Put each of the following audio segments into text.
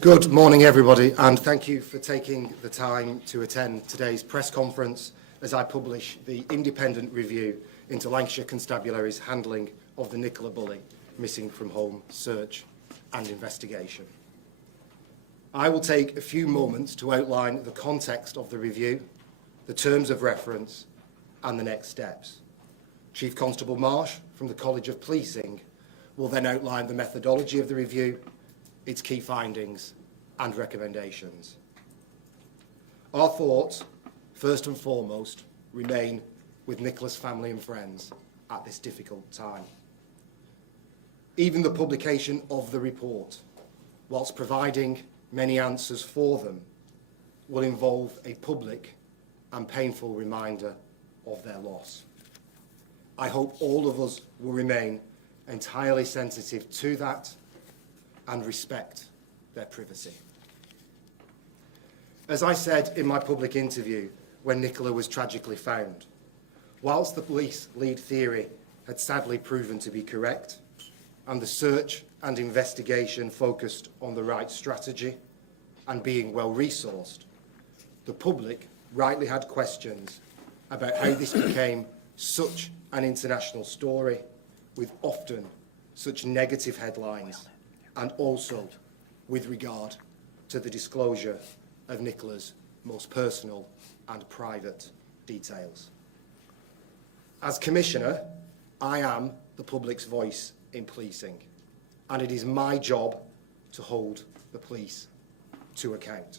Good morning, everybody, and thank you for taking the time to attend today's press conference as I publish the independent review into Lancashire Constabulary's handling of the Nicola Bulley missing from home search and investigation. I will take a few moments to outline the context of the review, the terms of reference, and the next steps. Chief Constable Marsh from the College of Policing will then outline the methodology of the review, its key findings and recommendations. Our thoughts, first and foremost, remain with Nicola's family and friends at this difficult time. Even the publication of the report, whilst providing many answers for them, will involve a public and painful reminder of their loss. I hope all of us will remain entirely sensitive to that and respect their privacy. As I said in my public interview when Nicola was tragically found, whilst the police lead theory had sadly proven to be correct and the search and investigation focused on the right strategy and being well resourced, the public rightly had questions about how this became such an international story with often such negative headlines, and also with regard to the disclosure of Nicola's most personal and private details. As Commissioner, I am the public's voice in policing, and it is my job to hold the police to account.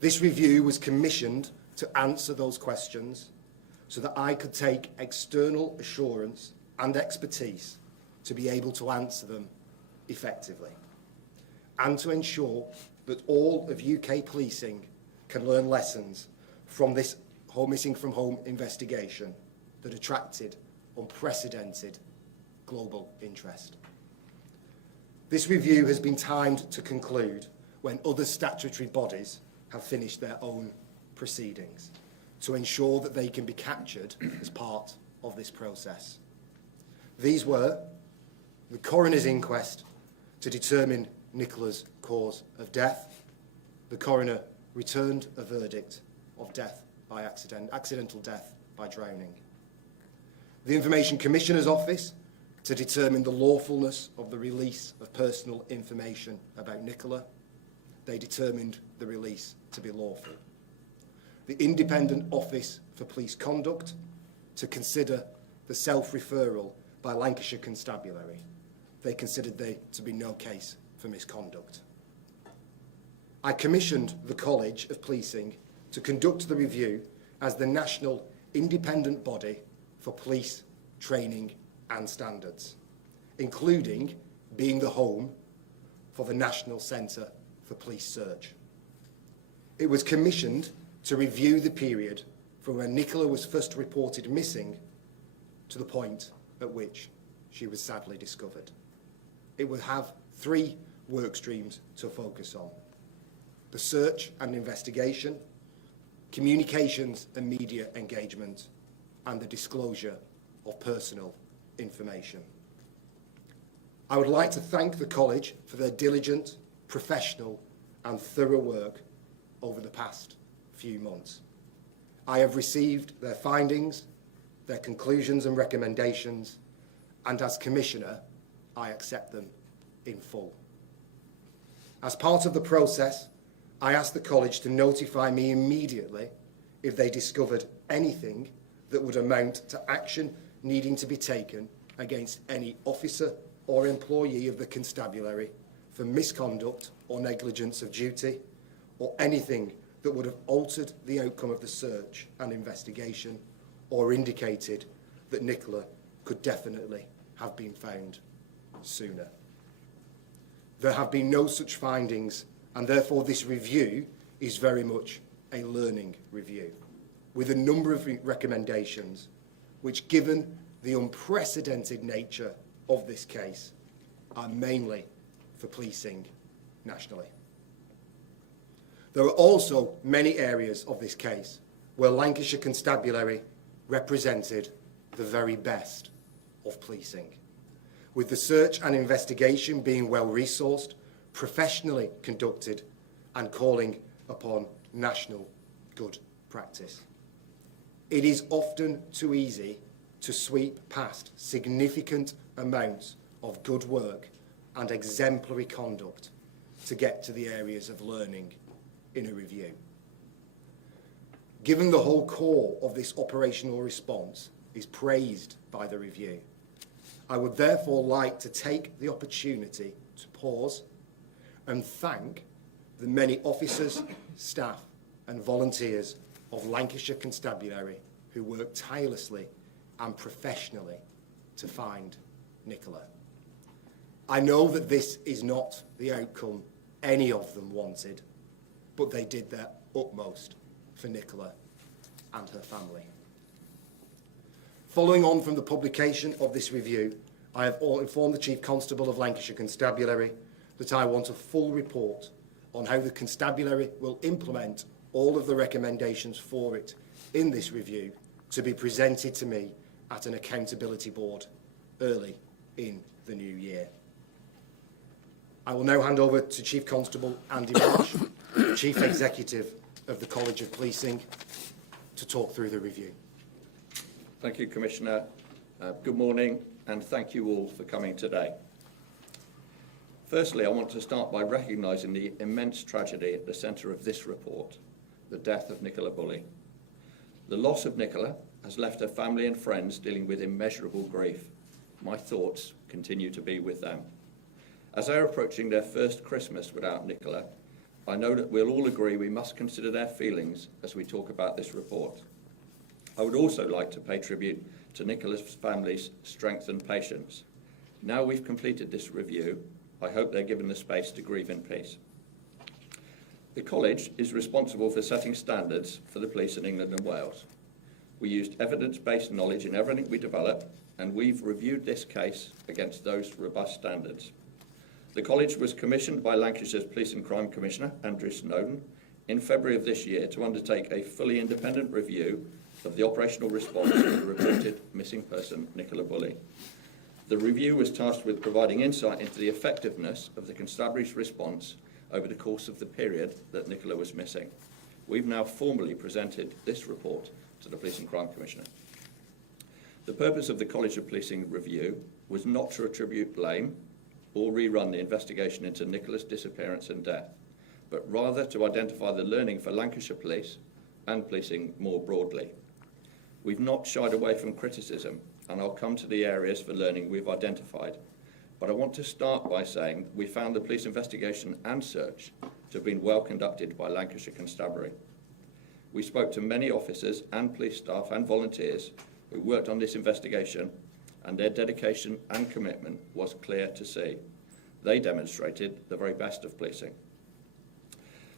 This review was commissioned to answer those questions so that I could take external assurance and expertise to be able to answer them effectively, and to ensure that all of UK policing can learn lessons from this missing from home investigation that attracted unprecedented global interest. This review has been timed to conclude when other statutory bodies have finished their own proceedings, to ensure that they can be captured as part of this process. These were the coroner's inquest to determine Nicola's cause of death. The coroner returned a verdict of death by accidental death by drowning. The Information Commissioner's Office to determine the lawfulness of the release of personal information about Nicola. They determined the release to be lawful. The Independent Office for Police Conduct to consider the self-referral by Lancashire Constabulary. They considered there to be no case for misconduct. I commissioned the College of Policing to conduct the review as the national independent body for police training and standards, including being the home for the National Centre for Police Search. It was commissioned to review the period from when Nicola was first reported missing to the point at which she was sadly discovered. It would have 3 work streams to focus on: the search and investigation, communications and media engagement, and the disclosure of personal information. I would like to thank the College for their diligent, professional and thorough work over the past few months. I have received their findings, their conclusions and recommendations, and as Commissioner, I accept them in full. As part of the process, I asked the College to notify me immediately if they discovered anything that would amount to action needing to be taken against any officer or employee of the Constabulary for misconduct or negligence of duty, or anything that would have altered the outcome of the search and investigation or indicated that Nicola could definitely have been found sooner. There have been no such findings, and therefore this review is very much a learning review, with a number of recommendations which, given the unprecedented nature of this case, are mainly for policing nationally. There are also many areas of this case where Lancashire Constabulary represented the very best of policing, with the search and investigation being well resourced, professionally conducted and calling upon national good practice. It is often too easy to sweep past significant amounts of good work and exemplary conduct to get to the areas of learning in a review. Given the whole core of this operational response is praised by the review, I would therefore like to take the opportunity to pause and thank the many officers, staff and volunteers of Lancashire Constabulary who worked tirelessly and professionally to find Nicola. I know that this is not the outcome any of them wanted, but they did their utmost for Nicola and her family. Following on from the publication of this review, I have informed the Chief Constable of Lancashire Constabulary that I want a full report on how the Constabulary will implement all of the recommendations for it in this review to be presented to me at an accountability board early in the new year. I will now hand over to Chief Constable Andy Marsh, Chief Executive of the College of Policing, to talk through the review. Thank you, Commissioner. Good morning, and thank you all for coming today. Firstly, I want to start by recognising the immense tragedy at the centre of this report, the death of Nicola Bulley. The loss of Nicola has left her family and friends dealing with immeasurable grief. My thoughts continue to be with them. As they are approaching their first Christmas without Nicola, I know that we'll all agree we must consider their feelings as we talk about this report. I would also like to pay tribute to Nicola's family's strength and patience. Now we've completed this review, I hope they're given the space to grieve in peace. The College is responsible for setting standards for the police in England and Wales. We used evidence-based knowledge in everything we develop, and we've reviewed this case against those robust standards. The College was commissioned by Lancashire's Police and Crime Commissioner, Andrew Snowden, in February of this year to undertake a fully independent review of the operational response to the reported missing person, Nicola Bulley. The review was tasked with providing insight into the effectiveness of the Constabulary's response over the course of the period that Nicola was missing. We've now formally presented this report to the Police and Crime Commissioner. The purpose of the College of Policing review was not to attribute blame or rerun the investigation into Nicola's disappearance and death, but rather to identify the learning for Lancashire Police and policing more broadly. We've not shied away from criticism, and I'll come to the areas for learning we've identified. But I want to start by saying we found the police investigation and search to have been well conducted by Lancashire Constabulary. We spoke to many officers and police staff and volunteers who worked on this investigation, and their dedication and commitment was clear to see. They demonstrated the very best of policing.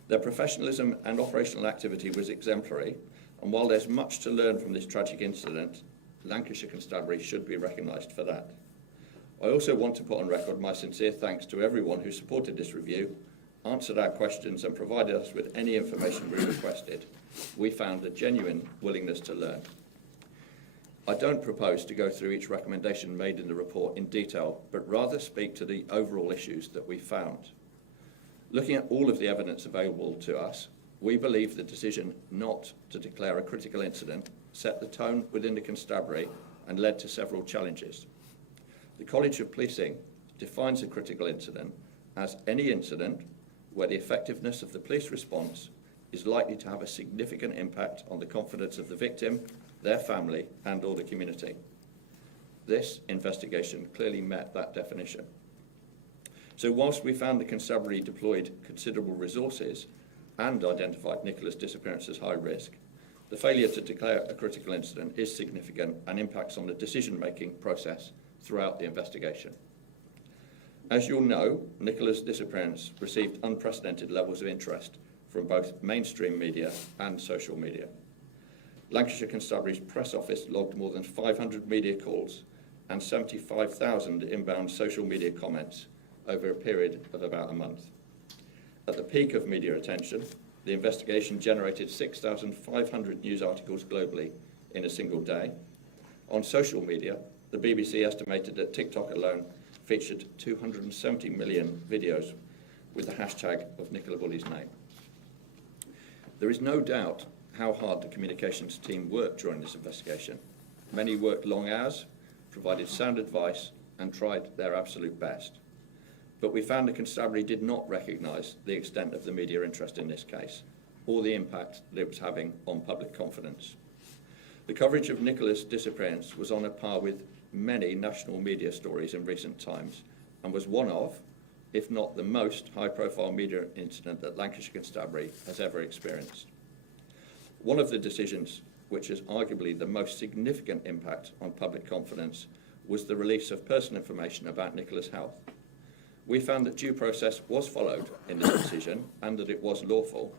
Their professionalism and operational activity was exemplary, and while there's much to learn from this tragic incident, Lancashire Constabulary should be recognised for that. I also want to put on record my sincere thanks to everyone who supported this review, answered our questions and provided us with any information we requested. We found a genuine willingness to learn. I don't propose to go through each recommendation made in the report in detail, but rather speak to the overall issues that we found. Looking at all of the evidence available to us, we believe the decision not to declare a critical incident set the tone within the constabulary and led to several challenges. The College of Policing defines a critical incident as any incident where the effectiveness of the police response is likely to have a significant impact on the confidence of the victim, their family, and or the community. This investigation clearly met that definition. So whilst we found the constabulary deployed considerable resources and identified Nicola's disappearance as high risk, the failure to declare a critical incident is significant and impacts on the decision-making process throughout the investigation. As you'll know, Nicola's disappearance received unprecedented levels of interest from both mainstream media and social media. Lancashire Constabulary's press office logged more than 500 media calls and 75,000 inbound social media comments over a period of about a month. At the peak of media attention, the investigation generated 6,500 news articles globally in a single day. On social media, the BBC estimated that TikTok alone featured 270 million videos with the hashtag of Nicola Bulley's name. There is no doubt how hard the communications team worked during this investigation. Many worked long hours, provided sound advice, and tried their absolute best. But we found the constabulary did not recognise the extent of the media interest in this case, or the impact that it was having on public confidence. The coverage of Nicola's disappearance was on a par with many national media stories in recent times, and was one of, if not the most high-profile media incident that Lancashire Constabulary has ever experienced. One of the decisions which has arguably the most significant impact on public confidence was the release of personal information about Nicola's health. We found that due process was followed in the decision and that it was lawful,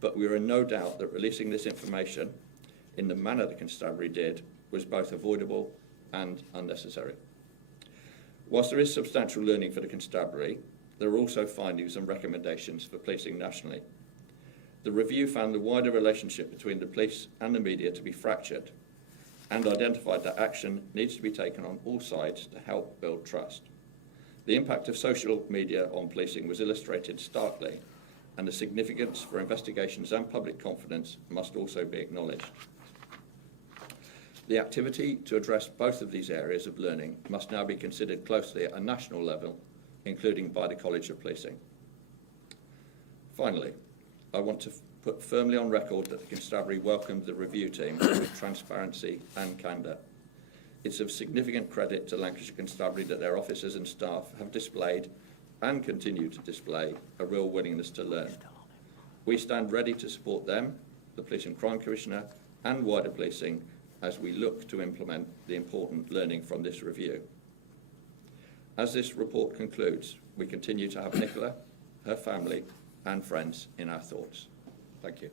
but we are in no doubt that releasing this information in the manner the constabulary did was both avoidable and unnecessary. Whilst there is substantial learning for the constabulary, there are also findings and recommendations for policing nationally. The review found the wider relationship between the police and the media to be fractured and identified that action needs to be taken on all sides to help build trust. The impact of social media on policing was illustrated starkly, and the significance for investigations and public confidence must also be acknowledged. The activity to address both of these areas of learning must now be considered closely at a national level, including by the College of Policing. Finally, I want to put firmly on record that the constabulary welcomed the review team with transparency and candour. It's of significant credit to Lancashire Constabulary that their officers and staff have displayed and continue to display a real willingness to learn. We stand ready to support them, the Police and Crime Commissioner, and wider policing as we look to implement the important learning from this review. As this report concludes, we continue to have Nicola, her family, and friends in our thoughts. Thank you.